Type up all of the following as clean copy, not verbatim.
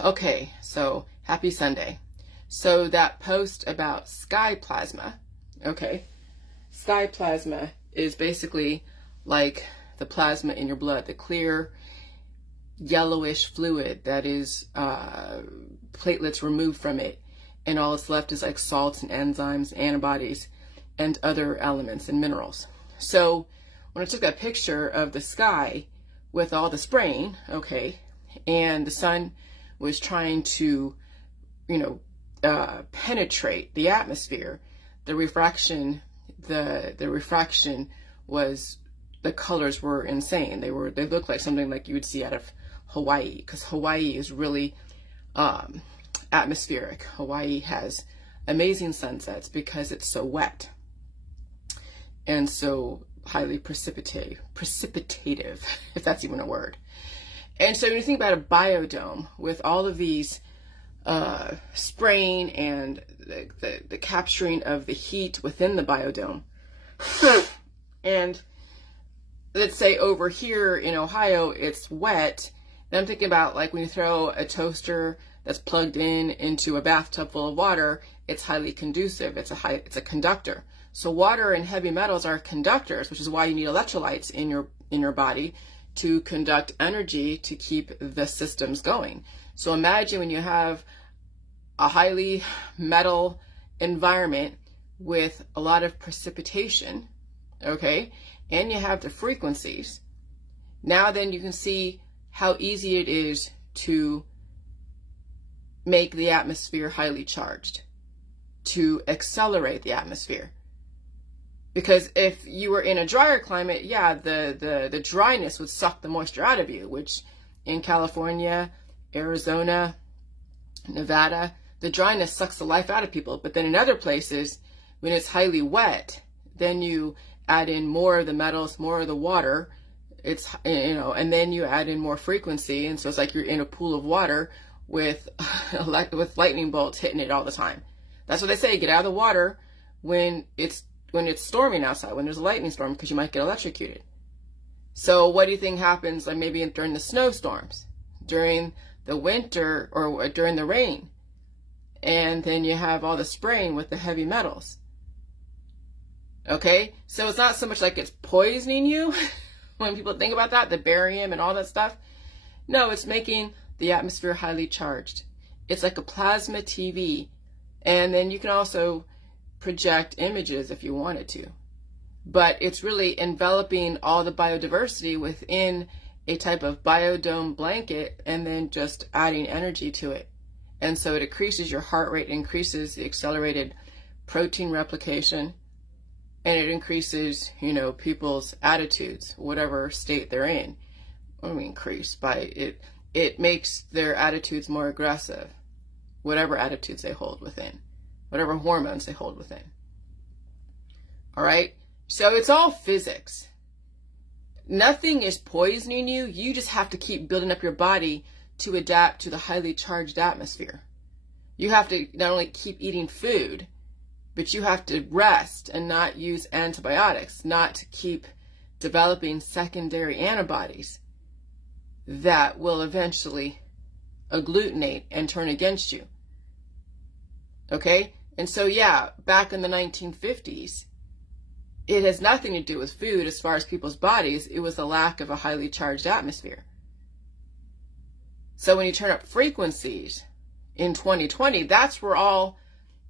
Okay, so happy Sunday. So that post about sky plasma, okay, sky plasma is basically like the plasma in your blood, the clear yellowish fluid that is platelets removed from it, and all that's left is like salts and enzymes, antibodies, and other elements and minerals. So when I took that picture of the sky with all the spraying, okay, and the sun was trying to, penetrate the atmosphere, the refraction was, the colors were insane. They looked like something like you would see out of Hawaii, because Hawaii is really atmospheric. Hawaii has amazing sunsets because it's so wet and so highly precipitative, if that's even a word. And so when you think about a biodome with all of these spraying and the capturing of the heat within the biodome, and let's say over here in Ohio it's wet, and I'm thinking about like when you throw a toaster that's plugged in into a bathtub full of water, it's highly conducive. It's a conductor. So water and heavy metals are conductors, which is why you need electrolytes in your body to conduct energy to keep the systems going. So imagine when you have a highly metal environment with a lot of precipitation, okay, and you have the frequencies. Now then you can see how easy it is to make the atmosphere highly charged, to accelerate the atmosphere. Because if you were in a drier climate, yeah, the dryness would suck the moisture out of you, which in California, Arizona, Nevada, the dryness sucks the life out of people. But then in other places, when it's highly wet, then you add in more of the metals, more of the water, and then you add in more frequency. And so it's like you're in a pool of water with lightning bolts hitting it all the time. That's what they say, get out of the water when it's storming outside, when there's a lightning storm, because you might get electrocuted. So what do you think happens like maybe during the snowstorms, during the winter, or during the rain? And then you have all the spraying with the heavy metals. Okay, so it's not so much like it's poisoning you when people think about that, the barium and all that stuff. No, it's making the atmosphere highly charged. It's like a plasma TV. And then you can also project images if you wanted to. But it's really enveloping all the biodiversity within a type of biodome blanket and then just adding energy to it. And so it increases your heart rate, increases the accelerated protein replication, and it increases, people's attitudes, whatever state they're in. What do we increase? It makes their attitudes more aggressive, whatever attitudes they hold within, whatever hormones they hold within. All right? So it's all physics. Nothing is poisoning you. You just have to keep building up your body to adapt to the highly charged atmosphere. You have to not only keep eating food, but you have to rest and not use antibiotics, not to keep developing secondary antibodies that will eventually agglutinate and turn against you. Okay? And so, yeah, back in the 1950s, it has nothing to do with food as far as people's bodies. It was the lack of a highly charged atmosphere. So when you turn up frequencies in 2020, that's where all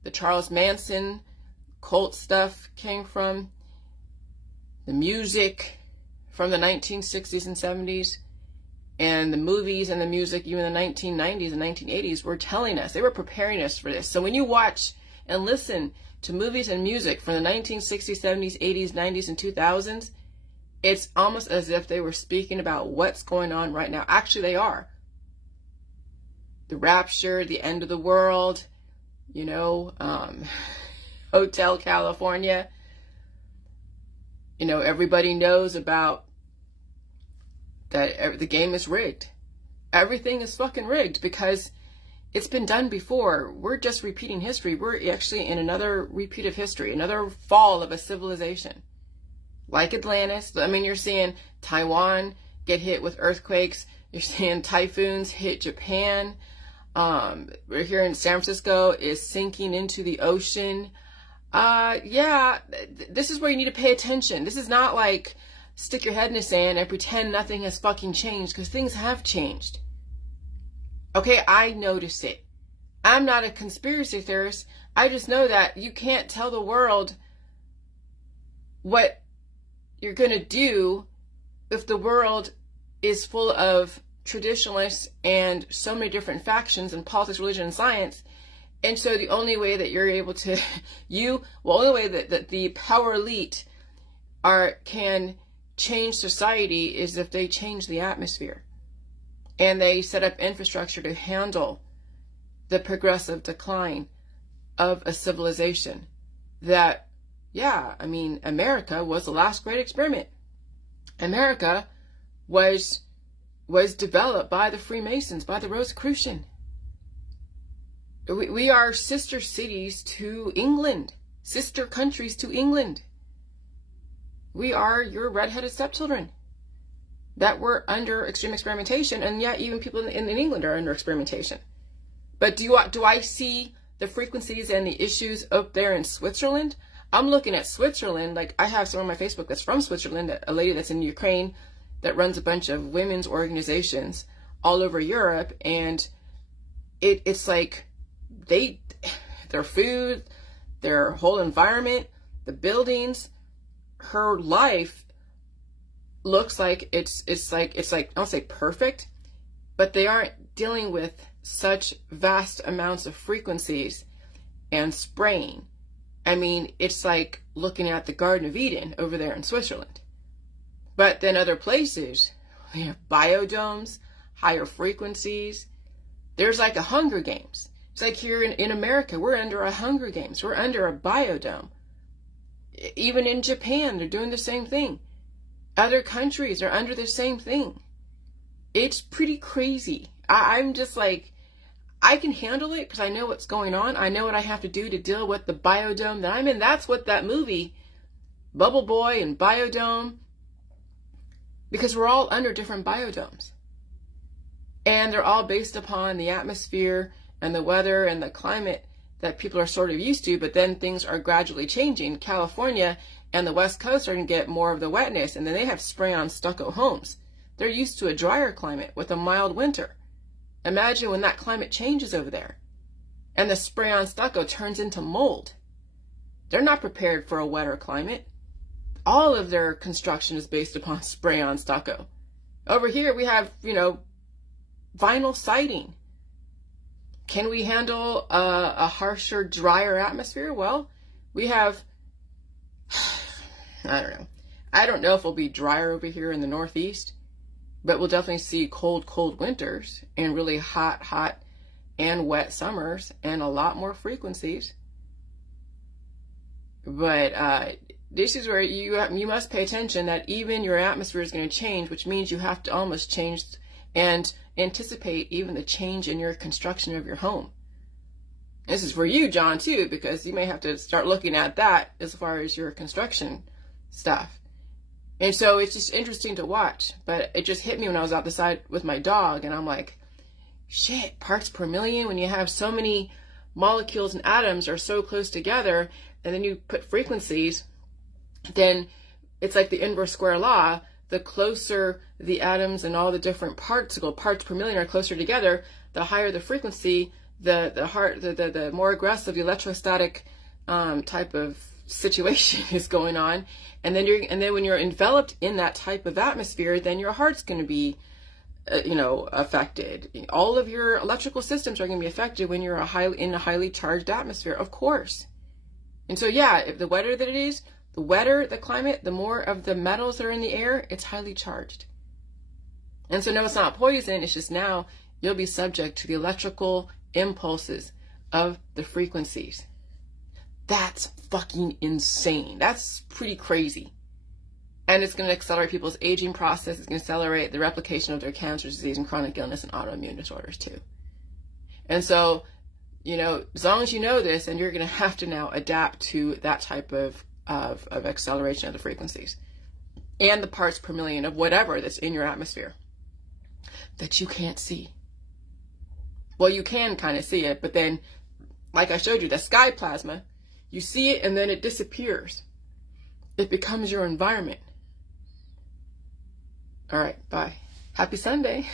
the Charles Manson cult stuff came from. The music from the 1960s and 70s, and the movies and the music, even in the 1990s and 1980s, were telling us, they were preparing us for this. So when you watch and listen to movies and music from the 1960s, 70s, 80s, 90s, and 2000s, it's almost as if they were speaking about what's going on right now. Actually, they are. The rapture, the end of the world, Hotel California. Everybody knows about that. The game is rigged. Everything is fucking rigged because it's been done before. We're just repeating history. We're actually in another repeat of history, another fall of a civilization. Like Atlantis. I mean, you're seeing Taiwan get hit with earthquakes. You're seeing typhoons hit Japan. We're here in San Francisco is sinking into the ocean. Yeah, this is where you need to pay attention. This is not like stick your head in the sand and pretend nothing has fucking changed, because things have changed. Okay, I noticed it. I'm not a conspiracy theorist. I just know that you can't tell the world what you're going to do if the world is full of traditionalists and so many different factions in politics, religion, and science. And so the only way that you're able to, only way that the power elite can change society is if they change the atmosphere. And they set up infrastructure to handle the progressive decline of a civilization that, yeah, I mean, America was the last great experiment. America was developed by the Freemasons, by the Rosicrucian. We are sister cities to England, sister countries to England. We are your redheaded stepchildren that were under extreme experimentation, and yet even people in England are under experimentation. But do I see the frequencies and the issues up there in Switzerland? I'm looking at Switzerland. Like, I have someone on my Facebook that's from Switzerland, a lady that's in Ukraine that runs a bunch of women's organizations all over Europe, and it's like their food, their whole environment, the buildings, her life looks like it's like I don't say perfect, but they aren't dealing with such vast amounts of frequencies and spraying. I mean, it's like looking at the Garden of Eden over there in Switzerland. But then other places, we have biodomes, higher frequencies. There's like a Hunger Games. It's like here in America, we're under a Hunger Games. We're under a biodome. Even in Japan, they're doing the same thing. Other countries are under the same thing. It's pretty crazy. I'm just like, I can handle it because I know what's going on. I know what I have to do to deal with the biodome that I'm in. That's what that movie, Bubble Boy and Biodome, because we're all under different biodomes. And they're all based upon the atmosphere and the weather and the climate that people are sort of used to, but then things are gradually changing. California and the West Coast are going to get more of the wetness, and then they have spray-on stucco homes. They're used to a drier climate with a mild winter. Imagine when that climate changes over there and the spray-on stucco turns into mold. They're not prepared for a wetter climate. All of their construction is based upon spray-on stucco. Over here we have, vinyl siding. Can we handle a harsher, drier atmosphere? Well, we have, I don't know. I don't know if it'll be drier over here in the Northeast, but we'll definitely see cold, cold winters and really hot and wet summers and a lot more frequencies. But this is where you must pay attention that even your atmosphere is going to change, which means you have to almost change and anticipate even the change in your construction of your home. This is for you, John, too, because you may have to start looking at that as far as your construction stuff. And so it's just interesting to watch, but it just hit me when I was out the side with my dog, and I'm like, shit, parts per million, when you have so many molecules and atoms are so close together, and then you put frequencies, then it's like the inverse square law. The closer the atoms and all the different parts per million are closer together, the higher the frequency, the more aggressive the electrostatic type of situation is going on. And then when you're enveloped in that type of atmosphere, then your heart's going to be affected. All of your electrical systems are going to be affected when you're in a highly charged atmosphere, of course. And so, yeah, if the wetter that it is, the wetter the climate, the more of the metals that are in the air, it's highly charged. And so, no, it's not poison. It's just now you'll be subject to the electrical impulses of the frequencies. That's fucking insane. That's pretty crazy. And it's going to accelerate people's aging process. It's going to accelerate the replication of their cancer, disease, and chronic illness and autoimmune disorders too. And so, as long as you know this, and you're going to have to now adapt to that type of acceleration of the frequencies and the parts per million of whatever that's in your atmosphere that you can't see. Well, you can kind of see it, but then, like I showed you, the sky plasma, you see it and then it disappears. It becomes your environment. All right, bye. Happy Sunday.